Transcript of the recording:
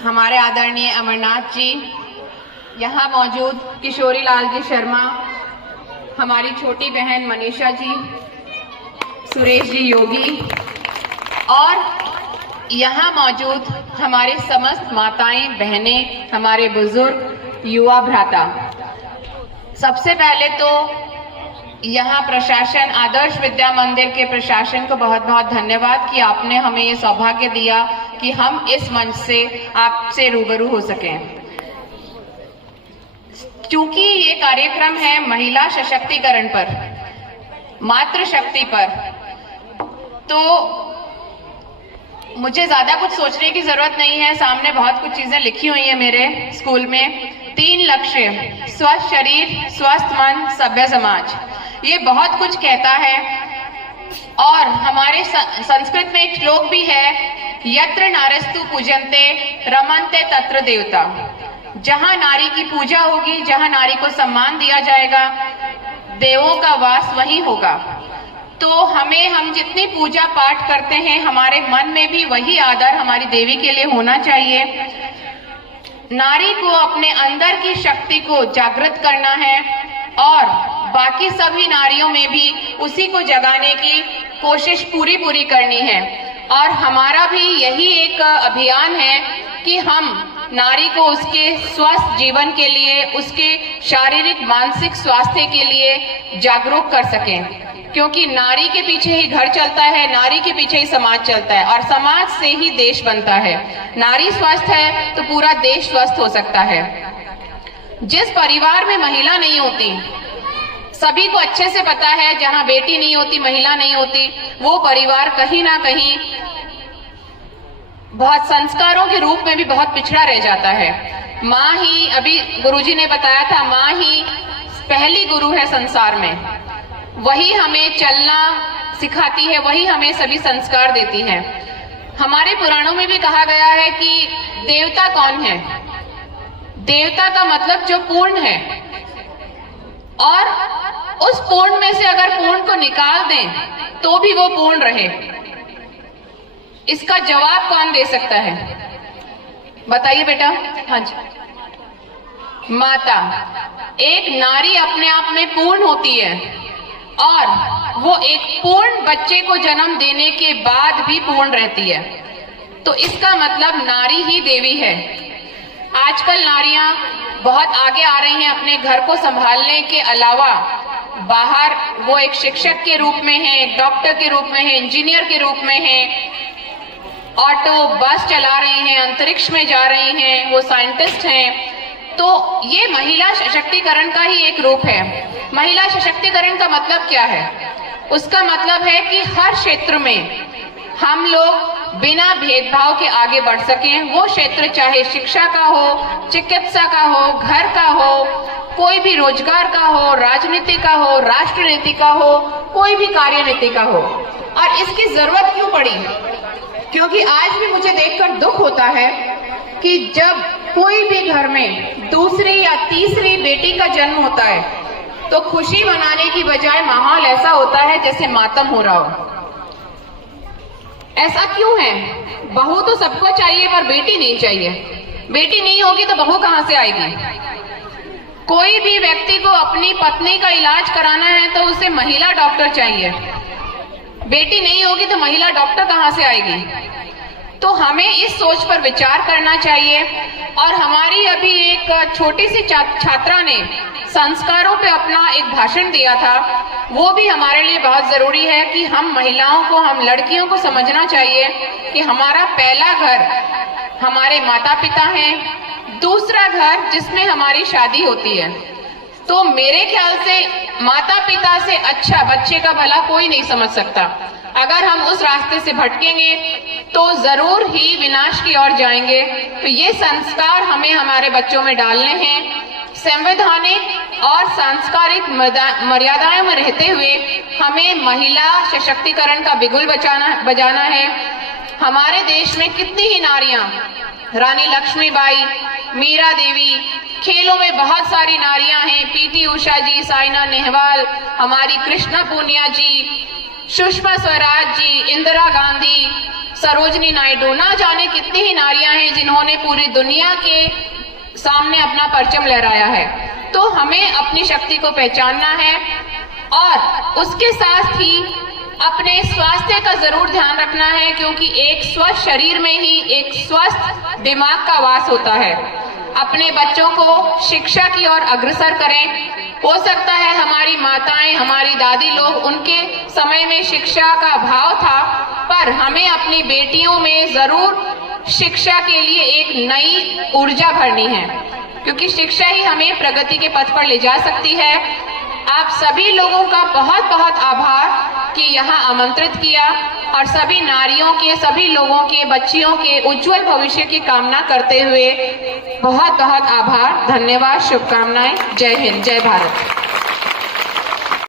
हमारे आदरणीय अमरनाथ जी, यहाँ मौजूद किशोरी लाल जी शर्मा, हमारी छोटी बहन मनीषा जी, सुरेश जी योगी और यहाँ मौजूद हमारे समस्त माताएं बहनें, हमारे बुजुर्ग युवा भ्राता। सबसे पहले तो यहाँ प्रशासन, आदर्श विद्या मंदिर के प्रशासन को बहुत बहुत धन्यवाद कि आपने हमें ये सौभाग्य दिया कि हम इस मंच से आपसे रूबरू हो सकें। क्योंकि ये कार्यक्रम है महिला सशक्तिकरण पर, मातृशक्ति पर, तो मुझे ज्यादा कुछ सोचने की जरूरत नहीं है। सामने बहुत कुछ चीजें लिखी हुई हैं मेरे स्कूल में। 3 लक्ष्य: स्वस्थ शरीर, स्वस्थ मन, सभ्य समाज। ये बहुत कुछ कहता है। और हमारे संस्कृत में एक श्लोक भी है, यत्र नारस्तु पूजन्ते रमन्ते तत्र देवता। जहां नारी की पूजा होगी, जहां नारी को सम्मान दिया जाएगा, देवों का वास वहीं होगा। तो हम जितनी पूजा पाठ करते हैं, हमारे मन में भी वही आदर हमारी देवी के लिए होना चाहिए। नारी को अपने अंदर की शक्ति को जागृत करना है और बाकी सभी नारियों में भी उसी को जगाने की कोशिश पूरी करनी है। और हमारा भी यही एक अभियान है कि हम नारी को उसके स्वस्थ जीवन के लिए, उसके शारीरिक मानसिक स्वास्थ्य के लिए जागरूक कर सकें। क्योंकि नारी के पीछे ही घर चलता है, नारी के पीछे ही समाज चलता है और समाज से ही देश बनता है। नारी स्वस्थ है तो पूरा देश स्वस्थ हो सकता है। जिस परिवार में महिला नहीं होती, सभी को अच्छे से पता है, जहां बेटी नहीं होती, महिला नहीं होती, वो परिवार कहीं ना कहीं बहुत संस्कारों के रूप में भी बहुत पिछड़ा रह जाता है। माँ ही, अभी गुरुजी ने बताया था, माँ ही पहली गुरु है संसार में। वही हमें चलना सिखाती है, वही हमें सभी संस्कार देती है। हमारे पुराणों में भी कहा गया है कि देवता कौन है? देवता का मतलब जो पूर्ण है, और उस पूर्ण में से अगर पूर्ण को निकाल दें तो भी वो पूर्ण रहे। इसका जवाब कौन दे सकता है? बताइए बेटा। हाँ जी, माता। एक नारी अपने आप में पूर्ण होती है और वो एक पूर्ण बच्चे को जन्म देने के बाद भी पूर्ण रहती है। तो इसका मतलब नारी ही देवी है। आजकल नारियां बहुत आगे आ रही हैं अपने घर को संभालने के अलावा। बाहर वो एक शिक्षक के रूप में है, एक डॉक्टर के रूप में है, इंजीनियर के रूप में है, ऑटो बस चला रही हैं, अंतरिक्ष में जा रही हैं, वो साइंटिस्ट हैं। तो ये महिला सशक्तिकरण का ही एक रूप है। महिला सशक्तिकरण का मतलब क्या है? उसका मतलब है कि हर क्षेत्र में हम लोग बिना भेदभाव के आगे बढ़ सकें। वो क्षेत्र चाहे शिक्षा का हो, चिकित्सा का हो, घर का हो, कोई भी रोजगार का हो, राजनीति का हो, राष्ट्रनीति का हो, कोई भी कार्यनीति का हो। और इसकी जरूरत क्यों पड़ी? क्योंकि आज भी मुझे देखकर दुख होता है कि जब कोई भी घर में दूसरी या तीसरी बेटी का जन्म होता है तो खुशी मनाने की बजाय माहौल ऐसा होता है जैसे मातम हो रहा हो। ऐसा क्यों है? बहू तो सबको चाहिए पर बेटी नहीं चाहिए। बेटी नहीं होगी तो बहू कहां से आएगी? कोई भी व्यक्ति को अपनी पत्नी का इलाज कराना है तो उसे महिला डॉक्टर चाहिए। बेटी नहीं होगी तो महिला डॉक्टर कहां से आएगी? तो हमें इस सोच पर विचार करना चाहिए। और हमारी अभी एक छोटी सी छात्रा ने संस्कारों पे अपना एक भाषण दिया था। वो भी हमारे लिए बहुत जरूरी है कि हम महिलाओं को, हम लड़कियों को समझना चाहिए कि हमारा पहला घर हमारे माता पिता हैं, दूसरा घर जिसमें हमारी शादी होती है। तो मेरे ख्याल से माता पिता से अच्छा बच्चे का भला कोई नहीं समझ सकता। अगर हम उस रास्ते से भटकेंगे तो जरूर ही विनाश की ओर जाएंगे। तो ये संस्कार हमें हमारे बच्चों में डालने हैं। संवैधानिक और सांस्कारिक मर्यादाओं में रहते हुए हमें महिला सशक्तिकरण का बिगुल बजाना है। हमारे देश में कितनी ही नारियां, रानी लक्ष्मीबाई, मीरा देवी, खेलों में बहुत सारी नारियां हैं, पीटी उषा जी, साइना नेहवाल, हमारी कृष्णा पूनिया जी, सुषमा स्वराज जी, इंदिरा गांधी, सरोजनी नायडू, ना जाने कितनी ही नारियां हैं जिन्होंने पूरी दुनिया के सामने अपना परचम लहराया है। तो हमें अपनी शक्ति को पहचानना है और उसके साथ ही अपने स्वास्थ्य का जरूर ध्यान रखना है, क्योंकि एक स्वस्थ शरीर में ही एक स्वस्थ दिमाग का वास होता है। अपने बच्चों को शिक्षा की ओर अग्रसर करें। हो सकता है हमारी माताएं, हमारी दादी लोग, उनके समय में शिक्षा का अभाव था, पर हमें अपनी बेटियों में जरूर शिक्षा के लिए एक नई ऊर्जा भरनी है, क्योंकि शिक्षा ही हमें प्रगति के पथ पर ले जा सकती है। आप सभी लोगों का बहुत बहुत आभार कि यहाँ आमंत्रित किया, और सभी नारियों के, सभी लोगों के, बच्चियों के उज्जवल भविष्य की कामना करते हुए बहुत बहुत आभार, धन्यवाद, शुभकामनाएं। जय हिंद, जय भारत।